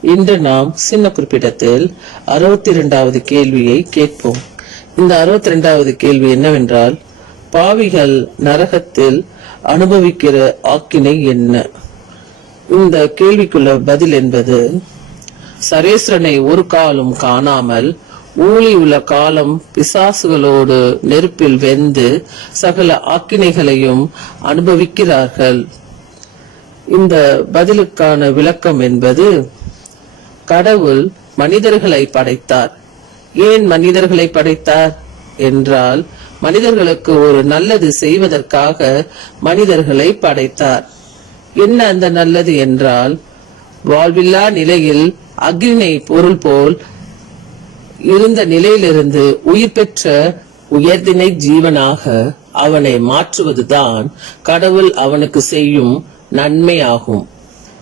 இன்று நாம் சின்ன குறிப்பிடத்தில் அறுபத்தி இரண்டாவது கேள்வியை கேட்போம். இந்த அறுபத்தி இரண்டாவது கேள்வி என்னவென்றால் பாவிகள் நரகத்தில் அனுபவிக்கிற ஆக்கினை என்ன? இந்த கேள்விக்குள்ள பதில் என்பது சரேஸ்வரனை ஒரு காலம் காணாமல் ஊழி உள்ள காலம் பிசாசுகளோடு நெருப்பில் வெந்து சகல ஆக்கினைகளையும் அனுபவிக்கிறார்கள். இந்த பதிலுக்கான விளக்கம் என்பது கடவுள் மனிதர்களை படைத்தார். ஏன் மனிதர்களை படைத்தார் என்றால் மனிதர்களுக்கு ஒரு நல்லது செய்வதற்காக மனிதர்களை படைத்தார். என்ன அந்த நல்லது என்றால் வாழ்வில்லா நிலையில் அக்னினை பொருள் போல் இருந்த நிலையிலிருந்து உயிர் பெற்ற உயர்தினை ஜீவனாக அவனை மாற்றுவதுதான் கடவுள் அவனுக்கு செய்யும் நன்மையாகும்.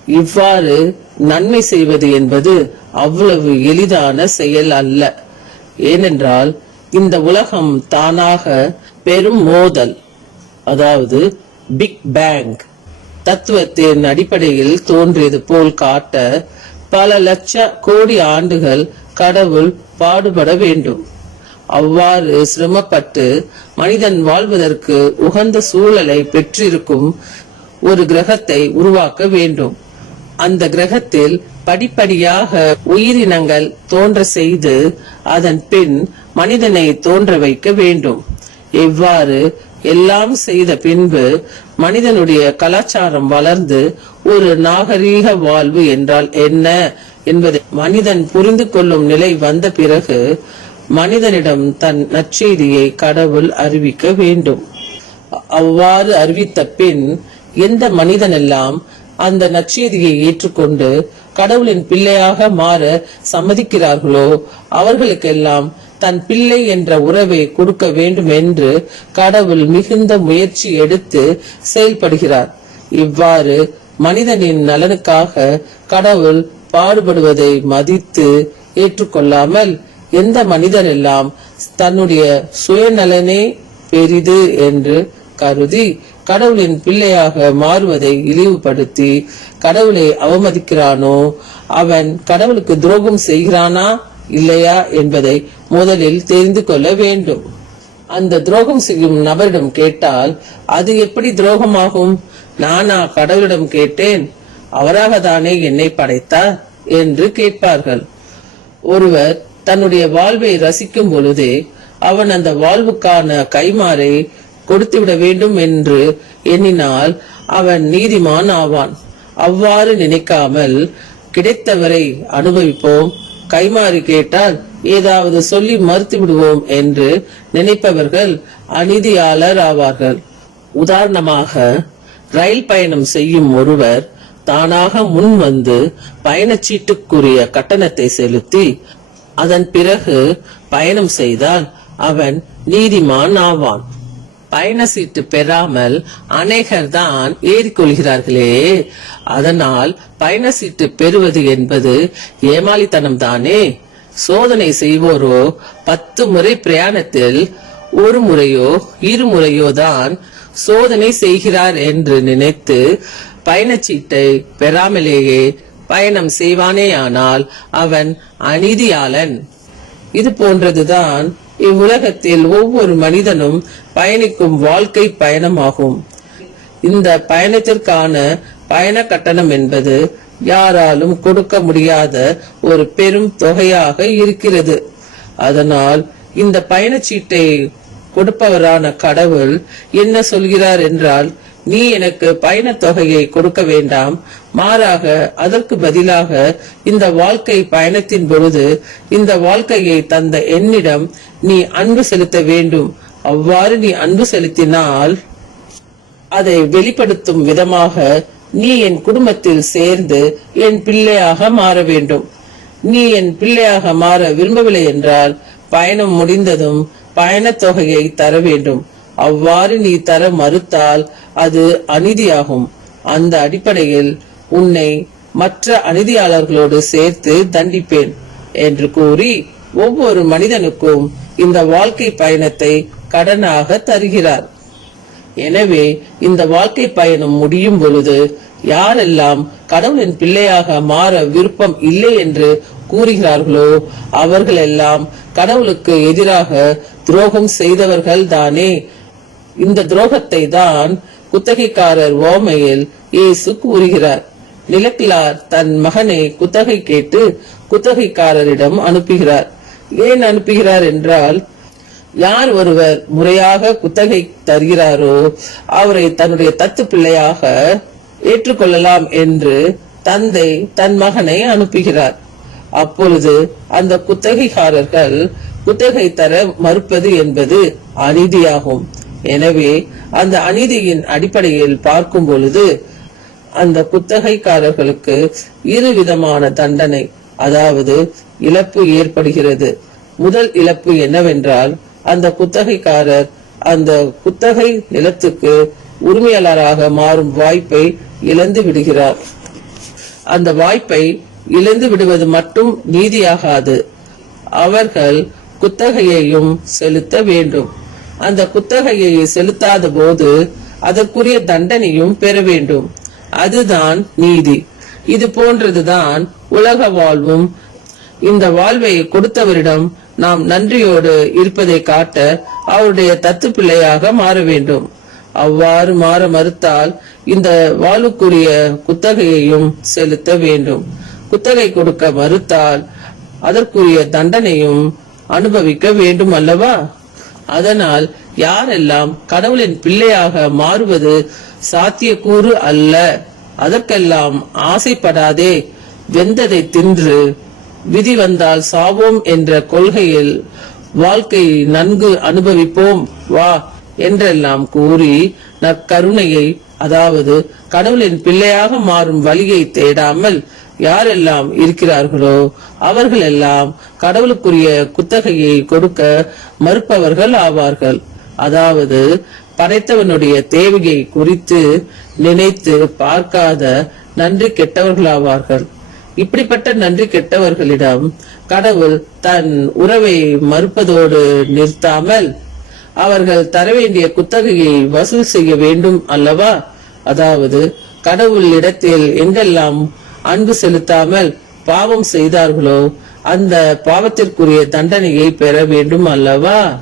இவ்வாறு நன்மை செய்வது என்பது அவ்வளவு எளிதான செயல் அல்ல. ஏனென்றால் இந்த உலகம் தானாக பெரும் மோதல் அதாவது பிக் பேங் தத்துவத்தின் அடிப்படையில் தோன்றியது போல் காட்ட பல லட்ச கோடி ஆண்டுகள் கடவுள் பாடுபட வேண்டும். அவ்வாறு சிரமப்பட்டு மனிதன் வாழ்வதற்கு உகந்த சூழலை பெற்றிருக்கும் ஒரு கிரகத்தை உருவாக்க வேண்டும். அந்த கிரகத்தில் படிப்படியாக உயிரினங்கள் தோன்ற செய்து அதன் பின் மனிதனை தோன்ற வைக்க வேண்டும். எவ்வாறு எல்லாம் செய்த பின்பு மனிதனுடைய கலாச்சாரம் வளர்ந்து ஒரு நாகரீக வாழ்வு என்றால் என்ன என்பதை மனிதன் புரிந்து கொள்ளும் நிலை வந்த பிறகு மனிதனிடம் தன் நற்செய்தியை கடவுள் அறிவிக்க வேண்டும். அவ்வாறு அறிவித்த பின் எந்த மனிதனெல்லாம் அந்த நற்செய்தியை ஏற்றுக்கொண்டு கடவுளின் பிள்ளையாக மாற சம்மதிக்கிறார்களோ? அவர்களுக்கெல்லாம் தன் பிள்ளை என்ற உறவை கொடுக்க வேண்டும் என்று கடவுள் மிகுந்த முயற்சி எடுத்து செயல்படுகிறார். இவ்வாறு மனிதனின் நலனுக்காக கடவுள் பாடுபடுவதை மதித்து ஏற்றுக்கொள்ளாமல் எந்த மனிதரெல்லாம் தன்னுடைய சுயநலனே பெரிது என்று கருதி கடவுளின் பிள்ளையாக மாறுவதை இழிவுபடுத்தி கடவுளை அவமதிக்கிறானோ? அவன் கடவுளுக்கு துரோகம் செய்கிறானா? இல்லையா? என்பதை முதலில் தெரிந்து கொள்ள வேண்டும். அந்த துரோகம் செய்யும் நபரிடம் கேட்டால் அது எப்படி துரோகமாகும்? நானா கடவுளிடம் கேட்டேன். அவராக தானே என்னை படைத்தார்? என்று கேட்பார்கள். ஒருவர் தன்னுடைய வாழ்வை ரசிக்கும் பொழுதே அவன் அந்த வாழ்வுக்கான கைமாறை கொடுத்துவிட வேண்டும் என்று எண்ணினால் அவன் நீதிமான் ஆவான். அவ்வாறு நினைக்காமல் கிடைத்தவரை அனுபவிப்போம். கைமாறி கேட்டால் ஏதாவது சொல்லி மறுத்து விடுவோம் என்று நினைப்பவர்கள் அநீதியாளர் ஆவார்கள். உதாரணமாக ரயில் பயணம் செய்யும் ஒருவர் தானாக முன் வந்து பயணச்சீட்டுக்குரிய கட்டணத்தை செலுத்தி அதன் பிறகு பயணம் செய்தால் அவன் நீதிமான் ஆவான். பயண சீட்டு பெறாமல் அநேகர் தான் ஏறிக்கொள்கிறார்களே. அதனால் பயண சீட்டு பெறுவது என்பது ஏமாளித்தனம் தானே. சோதனை செய்வோரோ பத்து முறை பிரயாணத்தில் ஒரு முறையோ இரு முறையோ தான் சோதனை செய்கிறார் என்று நினைத்து பயணச்சீட்டை பெறாமலேயே பயணம் செய்வானேயானால் அவன் அநீதியாளன். இது போன்றதுதான் இவ்வுலகத்தில் ஒவ்வொரு மனிதனும் பயணிக்கும் வாழ்க்கை பயணமாகும். இந்த பயணத்திற்கான பயண கட்டணம் என்பது யாராலும் கொடுக்க முடியாத ஒரு பெரும் தொகையாக இருக்கிறது. அதனால் இந்த பயணச்சீட்டை கொடுப்பவரான கடவுள் என்ன சொல்கிறார் என்றால் நீ எனக்கு பயண தொகையை கொடுக்க வேண்டாம். மாறாக அதற்கு பதிலாக இந்த வாழ்க்கை பயணத்தின் பொழுது இந்த வாழ்க்கையை தந்த என்னிடம் நீ அன்பு செலுத்த வேண்டும். அவ்வாறு நீ அன்பு செலுத்தினால் அதை வெளிப்படுத்தும் விதமாக நீ என் குடும்பத்தில் சேர்ந்து என் பிள்ளையாக மாற வேண்டும். நீ என் பிள்ளையாக மாற விரும்பவில்லை என்றால் பயணம் முடிந்ததும் பயணத் தொகையை தர வேண்டும். அவ்வாறு நீ தர மறுத்தால் அது அநீதியாகும். அந்த அடிப்படையில் உன்னை மற்ற அநீதியாளர்களோடு சேர்த்து தண்டிப்பேன் என்று கூறி ஒவ்வொரு மனிதனுக்கும் இந்த வாழ்க்கை பயணத்தை கடனாக தருகிறார். எனவே இந்த வாழ்க்கை பயணம் முடியும் பொழுது யாரெல்லாம் கடவுளின் பிள்ளையாக மாற விருப்பம் இல்லை என்று கூறுகிறார்களோ அவர்களெல்லாம் கடவுளுக்கு எதிராக துரோகம் செய்தவர்கள் தானே இந்த துரோகத்தை தான் குத்தகைக்காரர் ஓமையில் இயேசு கூறுகிறார். நிலக்கிழார் தன் மகனை குத்தகை கேட்டு குத்தகைக்காரரிடம் அனுப்புகிறார். ஏன் அனுப்புகிறார் என்றால் யார் ஒருவர் முறையாக குத்தகை தருகிறாரோ அவரை தன்னுடைய தத்து பிள்ளையாக ஏற்றுக்கொள்ளலாம் என்று தந்தை தன் மகனை அனுப்புகிறார். அப்பொழுது அந்த குத்தகைக்காரர்கள் குத்தகை தர மறுப்பது என்பது அநீதியாகும். எனவே அந்த அநீதியின் அடிப்படையில் பார்க்கும் பொழுது அந்த குத்தகைக்காரர்களுக்கு இரு விதமான தண்டனை அதாவது இழப்பு ஏற்படுகிறது. முதல் இழப்பு என்னவென்றால் அந்த குத்தகைக்காரர் அந்த குத்தகை நிலத்துக்கு உரிமையாளராக மாறும் வாய்ப்பை இழந்து விடுகிறார். அந்த வாய்ப்பை இழந்து விடுவது மட்டும் நீதியாகாது. அவர்கள் குத்தகையையும் செலுத்த வேண்டும். அந்த குத்தகையை செலுத்தாத போது அதற்குரிய தண்டனையும் பெற வேண்டும். அதுதான் நீதி. இது போன்றதுதான் உலக வாழ்வும். இந்த வாழ்வை கொடுத்தவரிடம் நாம் நன்றியோடு இருப்பதை காட்ட அவருடைய தத்து பிள்ளையாக மாற வேண்டும். அவ்வாறு மாற மறுத்தால் இந்த வாழ்வுக்குரிய குத்தகையையும் செலுத்த வேண்டும். குத்தகை கொடுக்க மறுத்தால் அதற்குரிய தண்டனையும் அனுபவிக்க வேண்டும் அல்லவா அதனால் யாரெல்லாம் கடவுளின் பிள்ளையாக மாறுவது சாத்தியக்கூறு அல்ல. அதற்கெல்லாம் ஆசைப்படாதே. வெந்ததை தின்று விதி வந்தால் சாவோம் என்ற கொள்கையில் வாழ்க்கை நன்கு அனுபவிப்போம். வா என்றெல்லாம் கூறி நற்கருணையை அதாவது கடவுளின் பிள்ளையாக மாறும் வழியை தேடாமல் யாரெல்லாம் இருக்கிறார்களோ அவர்கள் எல்லாம் கடவுளுக்குரிய குத்தகையை கொடுக்க மறுப்பவர்கள் ஆவார்கள். அதாவது படைத்தவனுடைய தேவையை குறித்து நினைத்து பார்க்காத நன்றி கெட்டவர்களாவார்கள். இப்படிப்பட்ட நன்றி கெட்டவர்களிடம் கடவுள் தன் உறவை மறுப்பதோடு நிறுத்தாமல் அவர்கள் தர வேண்டிய குத்தகையை வசூல் செய்ய வேண்டும் அல்லவா? அதாவது கடவுள் இடத்தில் எங்கெல்லாம் அன்பு செலுத்தாமல் பாவம் செய்தார்களோ அந்த பாவத்திற்குரிய தண்டனையை பெற வேண்டும் அல்லவா?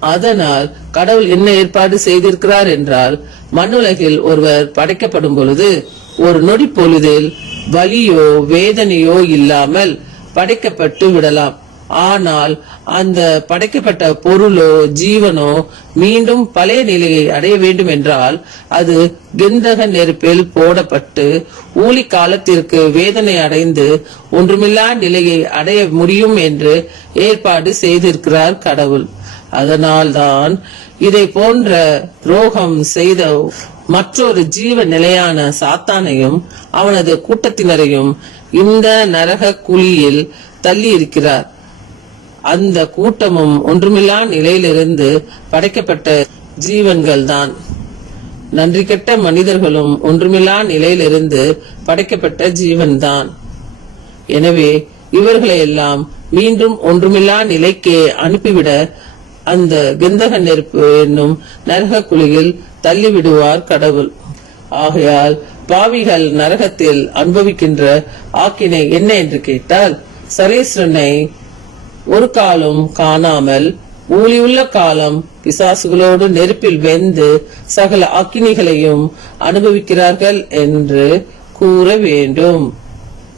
அதனால் கடவுள் என்ன ஏற்பாடு செய்திருக்கிறார் என்றால் மண்ணுலகில் ஒருவர் படைக்கப்படும் பொழுது ஒரு நொடி பொழுதில் வலியோ வேதனையோ இல்லாமல் படைக்கப்பட்டு விடலாம். ஆனால் அந்த படைக்கப்பட்ட பொருளோ ஜீவனோ மீண்டும் பழைய நிலையை அடைய வேண்டும் என்றால் அது கெந்தக நெருப்பில் போடப்பட்டு ஊழி காலத்திற்கு வேதனை அடைந்து ஒன்றுமில்லா நிலையை அடைய முடியும் என்று ஏற்பாடு செய்திருக்கிறார் கடவுள். அதனால்தான் இதை போன்ற துரோகம் செய்த மற்றொரு ஜீவ நிலையான சாத்தானையும் அவனது கூட்டத்தினரையும் இந்த நரக குழியில் தள்ளி இருக்கிறார் அந்த கூட்டமும் ஒன்றுமில்லா நிலையிலிருந்து படைக்கப்பட்ட ஜீவன்கள் தான் நன்றி கெட்ட மனிதர்களும் ஒன்றுமில்லா நிலையிலிருந்து படைக்கப்பட்ட ஜீவன்தான். எனவே இவர்களை எல்லாம் மீண்டும் ஒன்றுமில்லா நிலைக்கே அனுப்பிவிட அந்த கந்தக நெருப்பு என்னும் நரக குழியில் தள்ளிவிடுவார் கடவுள். ஆகையால் பாவிகள் நரகத்தில் அனுபவிக்கின்ற ஆக்கினை என்ன என்று கேட்டால் சரேஸ்வரனை ஒரு காலம் காணாமல் ஊழியுள்ள காலம் பிசாசுகளோடு நெருப்பில் வெந்து சகல அக்கினிகளையும் அனுபவிக்கிறார்கள் என்று கூற வேண்டும்.